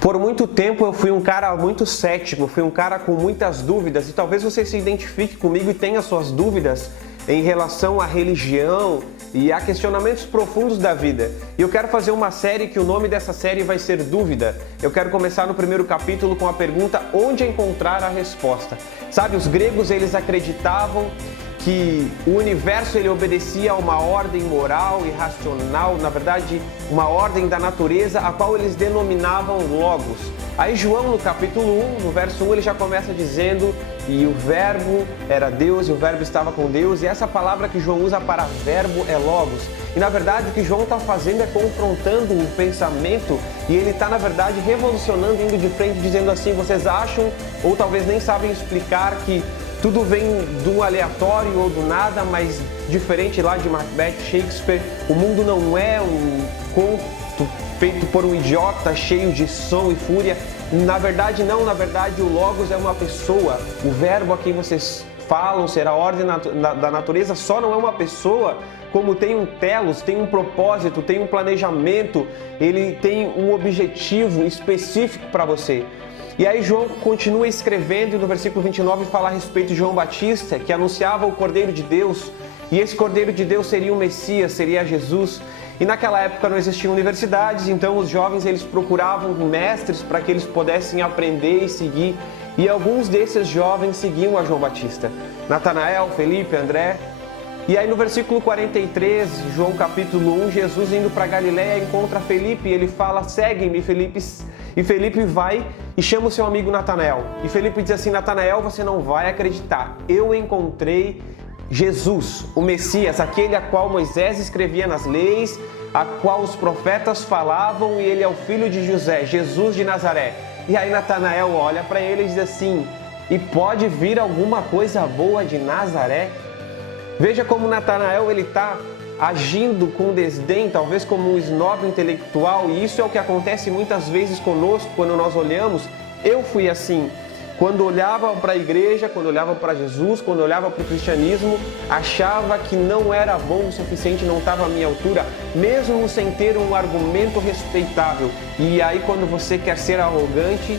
Por muito tempo eu fui um cara muito cético, fui um cara com muitas dúvidas e talvez você se identifique comigo e tenha suas dúvidas em relação à religião e a questionamentos profundos da vida. E eu quero fazer uma série que o nome dessa série vai ser Dúvida. Eu quero começar no primeiro capítulo com a pergunta: onde encontrar a resposta? Sabe, os gregos eles acreditavam que o universo ele obedecia a uma ordem moral e racional, na verdade, uma ordem da natureza, a qual eles denominavam Logos. Aí João, no capítulo 1, no verso 1, ele já começa dizendo: e o verbo era Deus, e o verbo estava com Deus, e essa palavra que João usa para verbo é Logos. E na verdade o que João está fazendo é confrontando o pensamento, e ele está na verdade revolucionando, indo de frente, dizendo assim: vocês acham, ou talvez nem sabem explicar, que tudo vem do aleatório ou do nada, mas diferente lá de Macbeth, Shakespeare, o mundo não é um conto feito por um idiota cheio de som e fúria. Na verdade não, na verdade o Logos é uma pessoa. O verbo a quem vocês falam ser a ordem da natureza só não é uma pessoa, como tem um telos, tem um propósito, tem um planejamento, ele tem um objetivo específico para você. E aí João continua escrevendo e no versículo 29 fala a respeito de João Batista, que anunciava o Cordeiro de Deus, e esse Cordeiro de Deus seria o Messias, seria Jesus. E naquela época não existiam universidades, então os jovens eles procuravam mestres para que eles pudessem aprender e seguir, e alguns desses jovens seguiam a João Batista: Natanael, Felipe, André. E aí no versículo 43, João capítulo 1, Jesus indo para Galiléia encontra Felipe e ele fala: segue-me, Felipe. E Felipe vai e chama o seu amigo Natanael. E Felipe diz assim: Natanael, você não vai acreditar, eu encontrei Jesus, o Messias, aquele a qual Moisés escrevia nas leis, a qual os profetas falavam, e ele é o filho de José, Jesus de Nazaré. E aí Natanael olha para ele e diz assim: e pode vir alguma coisa boa de Nazaré? Veja como Natanael ele está agindo com desdém, talvez como um snob intelectual, e isso é o que acontece muitas vezes conosco quando nós olhamos. Eu fui assim, quando olhava para a igreja, quando olhava para Jesus, quando olhava para o cristianismo, achava que não era bom o suficiente, não estava à minha altura, mesmo sem ter um argumento respeitável. E aí quando você quer ser arrogante,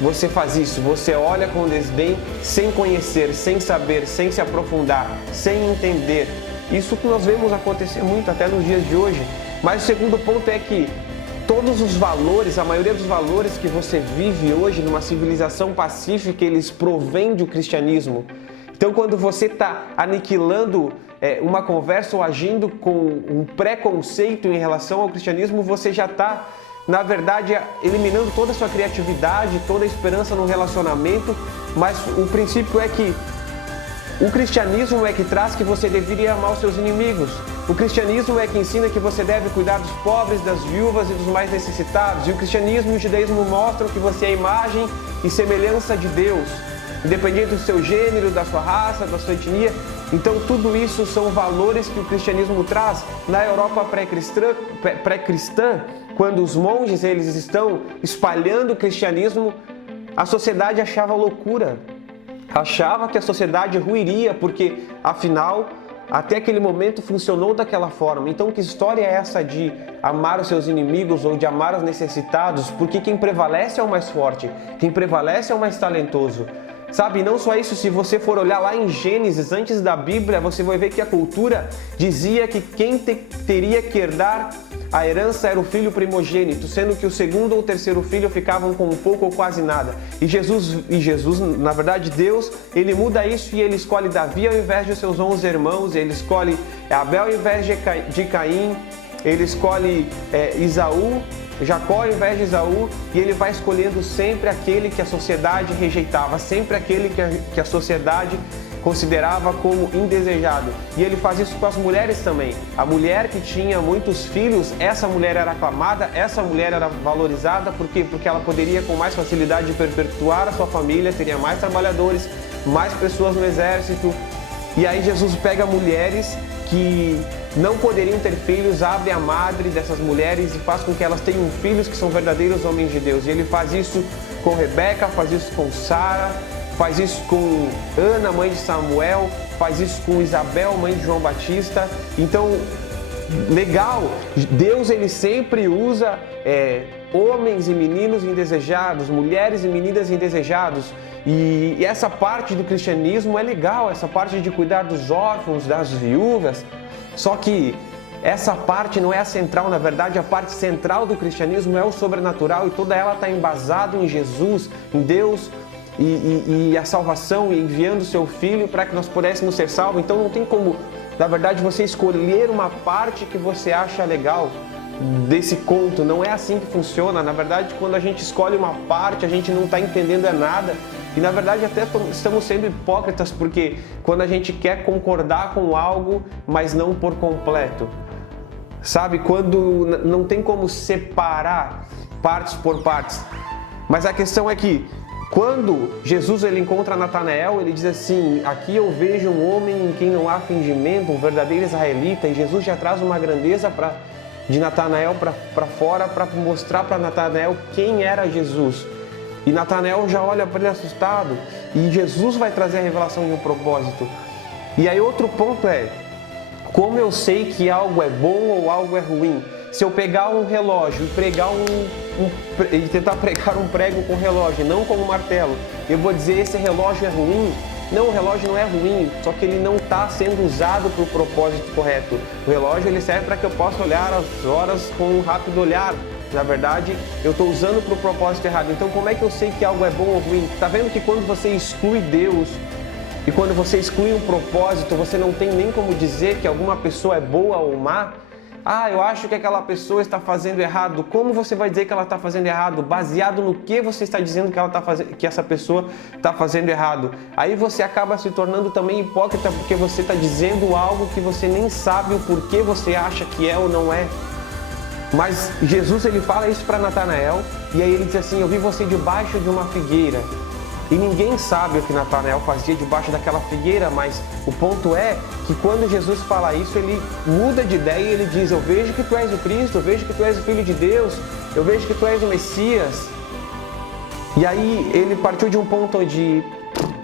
você faz isso, você olha com desdém, sem conhecer, sem saber, sem se aprofundar, sem entender. Isso que nós vemos acontecer muito até nos dias de hoje. Mas o segundo ponto é que todos os valores, a maioria dos valores que você vive hoje numa civilização pacífica, eles provêm do cristianismo. Então quando você está aniquilando uma conversa ou agindo com um preconceito em relação ao cristianismo, você já está, na verdade, eliminando toda a sua criatividade, toda a esperança no relacionamento. Mas o princípio é que o cristianismo é que traz que você deveria amar os seus inimigos. O cristianismo é que ensina que você deve cuidar dos pobres, das viúvas e dos mais necessitados. E o cristianismo e o judaísmo mostram que você é a imagem e semelhança de Deus, independente do seu gênero, da sua raça, da sua etnia. Então tudo isso são valores que o cristianismo traz. Na Europa pré-cristã, quando os monges eles estão espalhando o cristianismo, a sociedade achava loucura. Achava que a sociedade ruiria, porque afinal, até aquele momento funcionou daquela forma. Então que história é essa de amar os seus inimigos ou de amar os necessitados? Porque quem prevalece é o mais forte, quem prevalece é o mais talentoso. Sabe, não só isso, se você for olhar lá em Gênesis, antes da Bíblia, você vai ver que a cultura dizia que quem teria que herdar a herança era o filho primogênito, sendo que o segundo ou terceiro filho ficavam com pouco ou quase nada. E Jesus, na verdade Deus, ele muda isso e ele escolhe Davi ao invés de seus 11 irmãos, ele escolhe Abel ao invés de Caim, ele escolhe Jacó ao invés de Esaú, e ele vai escolhendo sempre aquele que a sociedade rejeitava, sempre aquele que a sociedade considerava como indesejado. E ele faz isso com as mulheres também. A mulher que tinha muitos filhos, essa mulher era aclamada, essa mulher era valorizada. Por quê? Porque ela poderia com mais facilidade perpetuar a sua família, teria mais trabalhadores, mais pessoas no exército. E aí Jesus pega mulheres que não poderiam ter filhos, abre a madre dessas mulheres e faz com que elas tenham filhos que são verdadeiros homens de Deus. E ele faz isso com Rebeca, faz isso com Sara, faz isso com Ana, mãe de Samuel, faz isso com Isabel, mãe de João Batista. Então, legal, Deus ele sempre usa homens e meninos indesejados, mulheres e meninas indesejados. E essa parte do cristianismo é legal, essa parte de cuidar dos órfãos, das viúvas. Só que essa parte não é a central, na verdade a parte central do cristianismo é o sobrenatural, e toda ela está embasada em Jesus, em Deus e a salvação, e enviando o seu Filho para que nós pudéssemos ser salvos. Então não tem como, na verdade, você escolher uma parte que você acha legal desse conto. Não é assim que funciona. Na verdade, quando a gente escolhe uma parte, a gente não está entendendo nada. E na verdade até estamos sendo hipócritas, porque quando a gente quer concordar com algo, mas não por completo. Sabe? Quando não tem como separar partes por partes. Mas a questão é que quando Jesus ele encontra Natanael, ele diz assim: aqui eu vejo um homem em quem não há fingimento, um verdadeiro israelita. E Jesus já traz uma grandeza de Natanael para fora, para mostrar para Natanael quem era Jesus. E Natanael já olha para ele assustado, e Jesus vai trazer a revelação de um propósito. E aí outro ponto é: como eu sei que algo é bom ou algo é ruim? Se eu pegar um relógio e tentar pregar um prego com relógio, não com um martelo, eu vou dizer esse relógio é ruim? Não, o relógio não é ruim, só que ele não está sendo usado para o propósito correto. O relógio ele serve para que eu possa olhar as horas com um rápido olhar. Na verdade, eu estou usando para o propósito errado. Então, como é que eu sei que algo é bom ou ruim? Está vendo que quando você exclui Deus e quando você exclui um propósito, você não tem nem como dizer que alguma pessoa é boa ou má? Ah, eu acho que aquela pessoa está fazendo errado. Como você vai dizer que ela está fazendo errado? Baseado no que você está dizendo que ela está fazendo, que essa pessoa está fazendo errado. Aí você acaba se tornando também hipócrita, porque você está dizendo algo que você nem sabe o porquê você acha que é ou não é. Mas Jesus ele fala isso para Natanael, e aí ele diz assim: eu vi você debaixo de uma figueira. E ninguém sabe o que Natanael fazia debaixo daquela figueira, mas o ponto é que quando Jesus fala isso, ele muda de ideia e ele diz: eu vejo que tu és o Cristo, eu vejo que tu és o Filho de Deus, eu vejo que tu és o Messias. E aí ele partiu de um ponto onde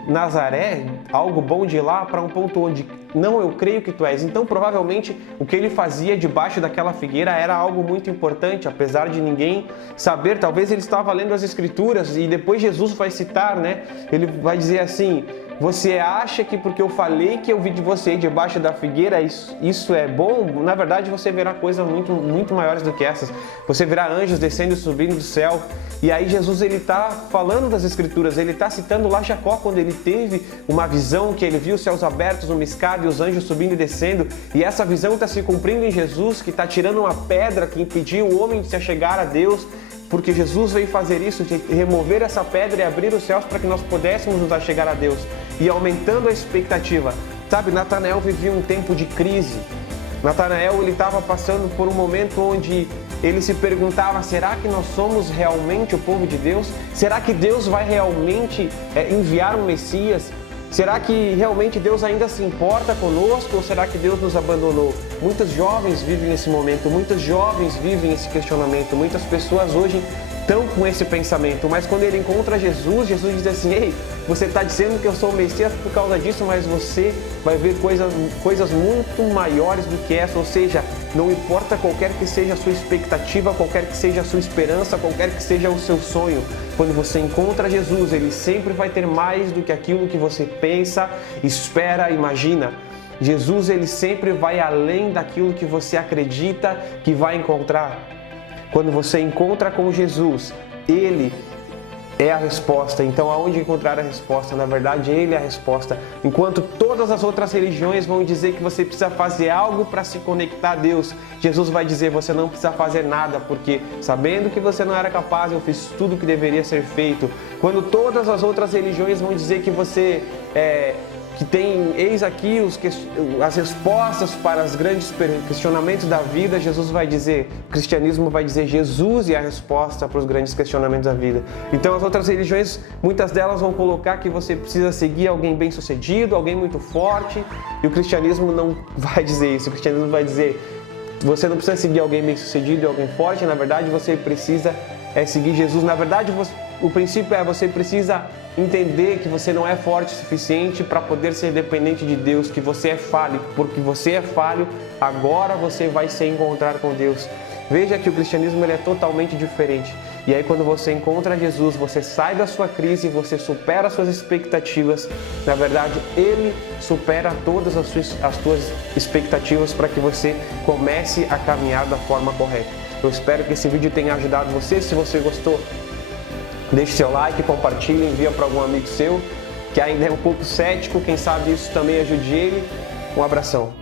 Nazaré, algo bom de lá, para um ponto onde não, eu creio que tu és. Então provavelmente o que ele fazia debaixo daquela figueira era algo muito importante, apesar de ninguém saber. Talvez ele estava lendo as escrituras, e depois Jesus vai citar, né? Ele vai dizer assim: você acha que porque eu falei que eu vi de você debaixo da figueira, isso é bom? Na verdade você verá coisas muito maiores do que essas. Você verá anjos descendo e subindo do céu. E aí Jesus ele está falando das escrituras, ele está citando lá Jacó, quando ele teve uma visão que ele viu os céus abertos, uma escada e os anjos subindo e descendo. E essa visão está se cumprindo em Jesus, que está tirando uma pedra que impediu o homem de se achegar a Deus, porque Jesus veio fazer isso, de remover essa pedra e abrir os céus para que nós pudéssemos nos achegar a Deus. E aumentando a expectativa. Sabe, Natanael vivia um tempo de crise. Natanael ele estava passando por um momento onde ele se perguntava: será que nós somos realmente o povo de Deus? Será que Deus vai realmente enviar um Messias? Será que realmente Deus ainda se importa conosco, ou será que Deus nos abandonou? Muitos jovens vivem esse momento, muitos jovens vivem esse questionamento, muitas pessoas hoje estão com esse pensamento, mas quando ele encontra Jesus, Jesus diz assim: ei, você está dizendo que eu sou o Messias por causa disso, mas você vai ver coisas muito maiores do que essa. Ou seja, não importa qualquer que seja a sua expectativa, qualquer que seja a sua esperança, qualquer que seja o seu sonho, quando você encontra Jesus, ele sempre vai ter mais do que aquilo que você pensa, espera, imagina. Jesus ele sempre vai além daquilo que você acredita que vai encontrar. Quando você encontra com Jesus, Ele é a resposta. Então, aonde encontrar a resposta? Na verdade, Ele é a resposta. Enquanto todas as outras religiões vão dizer que você precisa fazer algo para se conectar a Deus, Jesus vai dizer: você não precisa fazer nada, porque sabendo que você não era capaz, eu fiz tudo o que deveria ser feito. Quando todas as outras religiões vão dizer que você que tem, eis aqui as respostas para os grandes questionamentos da vida, Jesus vai dizer, o cristianismo vai dizer: Jesus é a resposta para os grandes questionamentos da vida. Então as outras religiões, muitas delas vão colocar que você precisa seguir alguém bem sucedido, alguém muito forte, e o cristianismo não vai dizer isso. O cristianismo vai dizer: você não precisa seguir alguém bem sucedido e alguém forte, na verdade você precisa seguir Jesus. Na verdade o princípio é: você precisa entender que você não é forte o suficiente para poder ser dependente de Deus, que você é falho, porque você é falho, agora você vai se encontrar com Deus. Veja que o cristianismo ele é totalmente diferente. E aí quando você encontra Jesus, você sai da sua crise, você supera as suas expectativas. Na verdade, Ele supera todas as tuas expectativas para que você comece a caminhar da forma correta. Eu espero que esse vídeo tenha ajudado você. Se você gostou, deixe seu like, compartilhe, envia para algum amigo seu que ainda é um pouco cético. Quem sabe isso também ajude ele. Um abração.